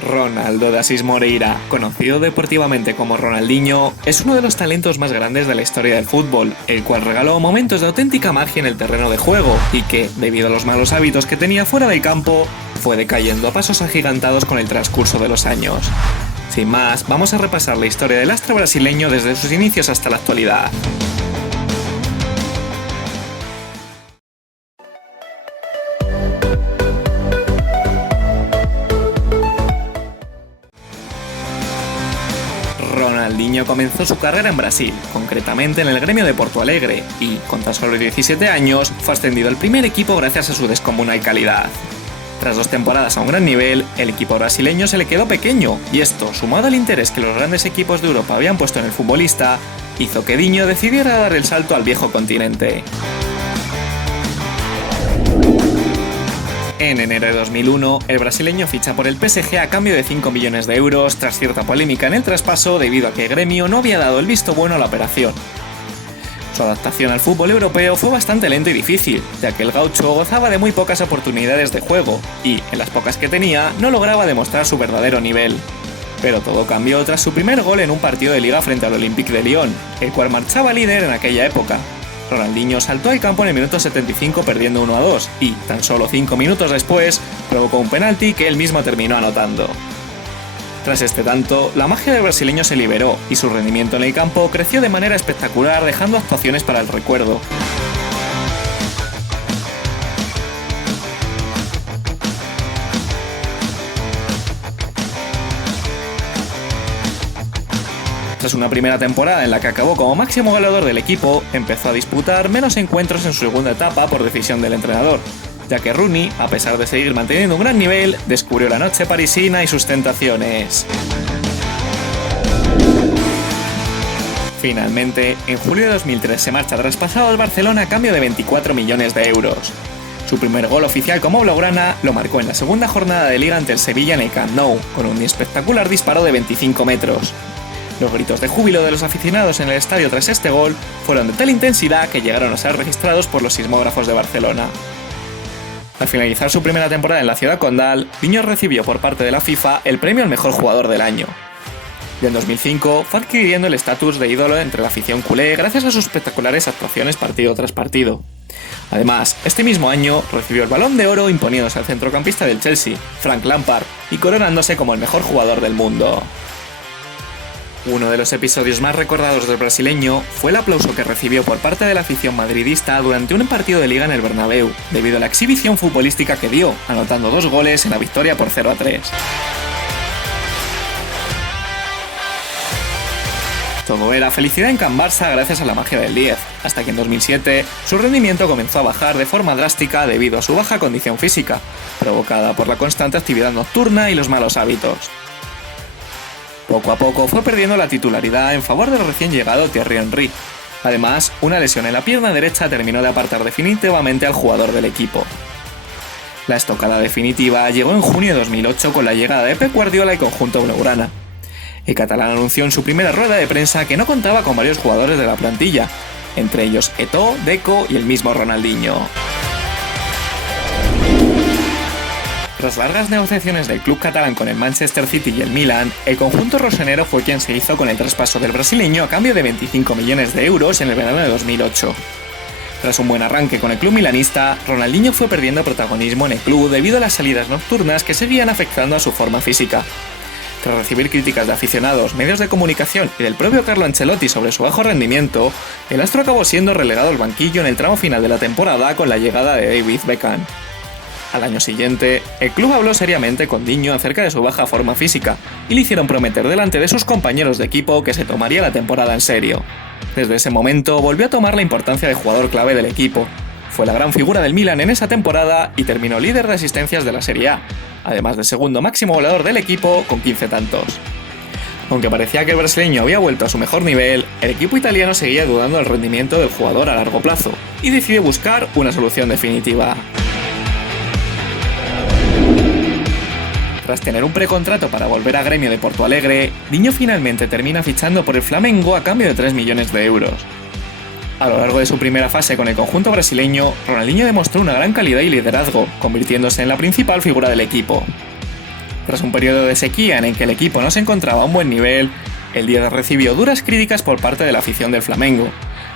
Ronaldo de Assis Moreira, conocido deportivamente como Ronaldinho, es uno de los talentos más grandes de la historia del fútbol, el cual regaló momentos de auténtica magia en el terreno de juego y que, debido a los malos hábitos que tenía fuera del campo, fue decayendo a pasos agigantados con el transcurso de los años. Sin más, vamos a repasar la historia del astro brasileño desde sus inicios hasta la actualidad. Ronaldinho comenzó su carrera en Brasil, concretamente en el gremio de Porto Alegre, y, con tan solo 17 años, fue ascendido al primer equipo gracias a su descomunal calidad. Tras 2 temporadas a un gran nivel, el equipo brasileño se le quedó pequeño, y esto, sumado al interés que los grandes equipos de Europa habían puesto en el futbolista, hizo que Dinho decidiera dar el salto al viejo continente. En enero de 2001, el brasileño ficha por el PSG a cambio de 5 millones de euros tras cierta polémica en el traspaso debido a que Gremio no había dado el visto bueno a la operación. Su adaptación al fútbol europeo fue bastante lento y difícil, ya que el gaucho gozaba de muy pocas oportunidades de juego y, en las pocas que tenía, no lograba demostrar su verdadero nivel. Pero todo cambió tras su primer gol en un partido de liga frente al Olympique de Lyon, el cual marchaba líder en aquella época. Ronaldinho saltó al campo en el minuto 75 perdiendo 1-2 y, tan solo 5 minutos después, provocó un penalti que él mismo terminó anotando. Tras este tanto, la magia del brasileño se liberó y su rendimiento en el campo creció de manera espectacular, dejando actuaciones para el recuerdo. Tras una primera temporada en la que acabó como máximo goleador del equipo, empezó a disputar menos encuentros en su segunda etapa por decisión del entrenador, ya que Rooney, a pesar de seguir manteniendo un gran nivel, descubrió la noche parisina y sus tentaciones. Finalmente, en julio de 2003 se marcha traspasado al Barcelona a cambio de 24 millones de euros. Su primer gol oficial como blaugrana lo marcó en la segunda jornada de liga ante el Sevilla en el Camp Nou, con un espectacular disparo de 25 metros. Los gritos de júbilo de los aficionados en el estadio tras este gol fueron de tal intensidad que llegaron a ser registrados por los sismógrafos de Barcelona. Al finalizar su primera temporada en la ciudad condal, Dinho recibió por parte de la FIFA el premio al mejor jugador del año. Y en 2005 fue adquiriendo el estatus de ídolo entre la afición culé gracias a sus espectaculares actuaciones partido tras partido. Además, este mismo año recibió el Balón de Oro imponiéndose al centrocampista del Chelsea, Frank Lampard, y coronándose como el mejor jugador del mundo. Uno de los episodios más recordados del brasileño fue el aplauso que recibió por parte de la afición madridista durante un partido de liga en el Bernabéu, debido a la exhibición futbolística que dio, anotando 2 goles en la victoria por 0-3. Todo era felicidad en Can Barça gracias a la magia del 10, hasta que en 2007 su rendimiento comenzó a bajar de forma drástica debido a su baja condición física, provocada por la constante actividad nocturna y los malos hábitos. Poco a poco fue perdiendo la titularidad en favor del recién llegado Thierry Henry. Además, una lesión en la pierna derecha terminó de apartar definitivamente al jugador del equipo. La estocada definitiva llegó en junio de 2008 con la llegada de Pep Guardiola al conjunto blaugrana. El catalán anunció en su primera rueda de prensa que no contaba con varios jugadores de la plantilla, entre ellos Eto'o, Deco y el mismo Ronaldinho. Tras largas negociaciones del club catalán con el Manchester City y el Milan, el conjunto rosonero fue quien se hizo con el traspaso del brasileño a cambio de 25 millones de euros en el verano de 2008. Tras un buen arranque con el club milanista, Ronaldinho fue perdiendo protagonismo en el club debido a las salidas nocturnas que seguían afectando a su forma física. Tras recibir críticas de aficionados, medios de comunicación y del propio Carlo Ancelotti sobre su bajo rendimiento, el astro acabó siendo relegado al banquillo en el tramo final de la temporada con la llegada de David Beckham. Al año siguiente, el club habló seriamente con Dinho acerca de su baja forma física y le hicieron prometer delante de sus compañeros de equipo que se tomaría la temporada en serio. Desde ese momento volvió a tomar la importancia de jugador clave del equipo. Fue la gran figura del Milan en esa temporada y terminó líder de asistencias de la Serie A, además de segundo máximo goleador del equipo con 15 tantos. Aunque parecía que el brasileño había vuelto a su mejor nivel, el equipo italiano seguía dudando del rendimiento del jugador a largo plazo y decidió buscar una solución definitiva. Tras tener un precontrato para volver a Gremio de Porto Alegre, Dinho finalmente termina fichando por el Flamengo a cambio de 3 millones de euros. A lo largo de su primera fase con el conjunto brasileño, Ronaldinho demostró una gran calidad y liderazgo, convirtiéndose en la principal figura del equipo. Tras un periodo de sequía en el que el equipo no se encontraba a un buen nivel, el 10 recibió duras críticas por parte de la afición del Flamengo,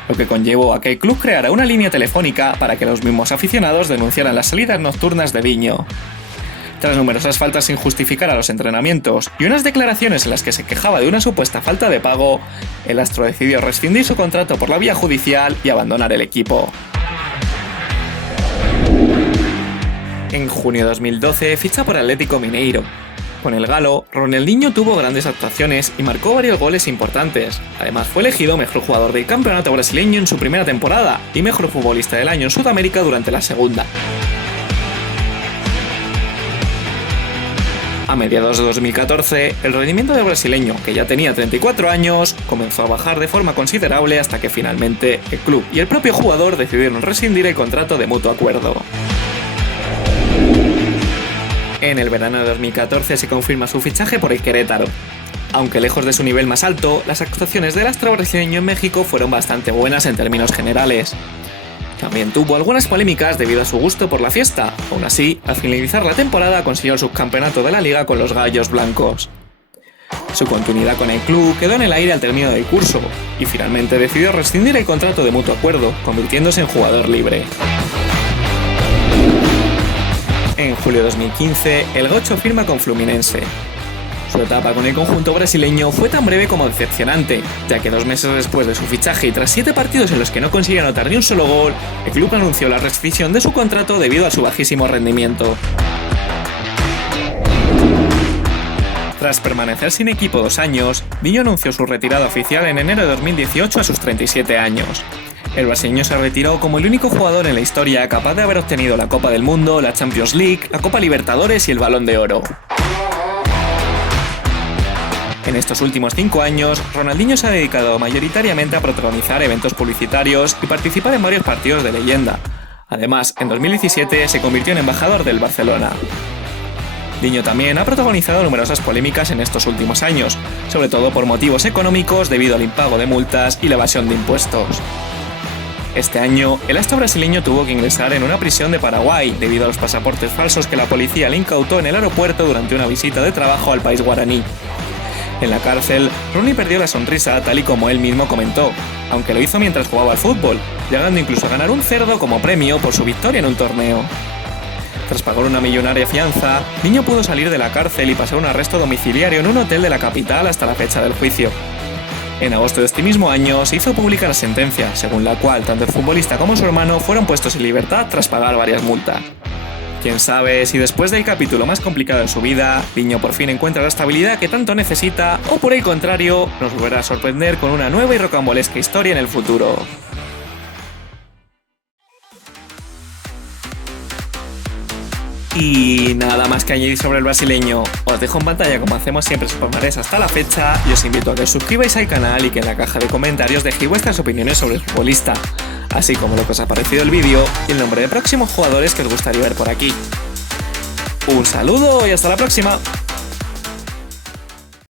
lo que conllevó a que el club creara una línea telefónica para que los mismos aficionados denunciaran las salidas nocturnas de Dinho. Tras numerosas faltas sin justificar a los entrenamientos y unas declaraciones en las que se quejaba de una supuesta falta de pago, el astro decidió rescindir su contrato por la vía judicial y abandonar el equipo. En junio de 2012 ficha por Atlético Mineiro. Con el galo, Ronaldinho tuvo grandes actuaciones y marcó varios goles importantes. Además fue elegido mejor jugador del campeonato brasileño en su primera temporada y mejor futbolista del año en Sudamérica durante la segunda. A mediados de 2014, el rendimiento del brasileño, que ya tenía 34 años, comenzó a bajar de forma considerable hasta que finalmente el club y el propio jugador decidieron rescindir el contrato de mutuo acuerdo. En el verano de 2014 se confirma su fichaje por el Querétaro. Aunque lejos de su nivel más alto, las actuaciones del astro brasileño en México fueron bastante buenas en términos generales. También tuvo algunas polémicas debido a su gusto por la fiesta. Aún así, al finalizar la temporada consiguió el subcampeonato de la liga con los Gallos Blancos. Su continuidad con el club quedó en el aire al término del curso, y finalmente decidió rescindir el contrato de mutuo acuerdo, convirtiéndose en jugador libre. En julio de 2015, el gaucho firma con Fluminense. Su etapa con el conjunto brasileño fue tan breve como decepcionante, ya que 2 meses después de su fichaje y tras 7 partidos en los que no consiguió anotar ni un solo gol, el club anunció la rescisión de su contrato debido a su bajísimo rendimiento. Tras permanecer sin equipo 2 años, Dinho anunció su retirada oficial en enero de 2018 a sus 37 años. El brasileño se retiró como el único jugador en la historia capaz de haber obtenido la Copa del Mundo, la Champions League, la Copa Libertadores y el Balón de Oro. En estos últimos 5 años, Ronaldinho se ha dedicado mayoritariamente a protagonizar eventos publicitarios y participar en varios partidos de leyenda. Además, en 2017 se convirtió en embajador del Barcelona. Dinho también ha protagonizado numerosas polémicas en estos últimos años, sobre todo por motivos económicos debido al impago de multas y la evasión de impuestos. Este año, el astro brasileño tuvo que ingresar en una prisión de Paraguay debido a los pasaportes falsos que la policía le incautó en el aeropuerto durante una visita de trabajo al país guaraní. En la cárcel, Rooney perdió la sonrisa tal y como él mismo comentó, aunque lo hizo mientras jugaba al fútbol, llegando incluso a ganar un cerdo como premio por su victoria en un torneo. Tras pagar una millonaria fianza, Dinho pudo salir de la cárcel y pasar un arresto domiciliario en un hotel de la capital hasta la fecha del juicio. En agosto de este mismo año se hizo pública la sentencia, según la cual tanto el futbolista como su hermano fueron puestos en libertad tras pagar varias multas. Quién sabe si después del capítulo más complicado de su vida, Dinho por fin encuentra la estabilidad que tanto necesita, o por el contrario, nos volverá a sorprender con una nueva y rocambolesca historia en el futuro. Y nada más que añadir sobre el brasileño. Os dejo en pantalla, como hacemos siempre, sus palmarés hasta la fecha, y os invito a que os suscribáis al canal y que en la caja de comentarios dejéis vuestras opiniones sobre el futbolista, así como lo que os ha parecido el vídeo y el nombre de próximos jugadores que os gustaría ver por aquí. Un saludo y hasta la próxima.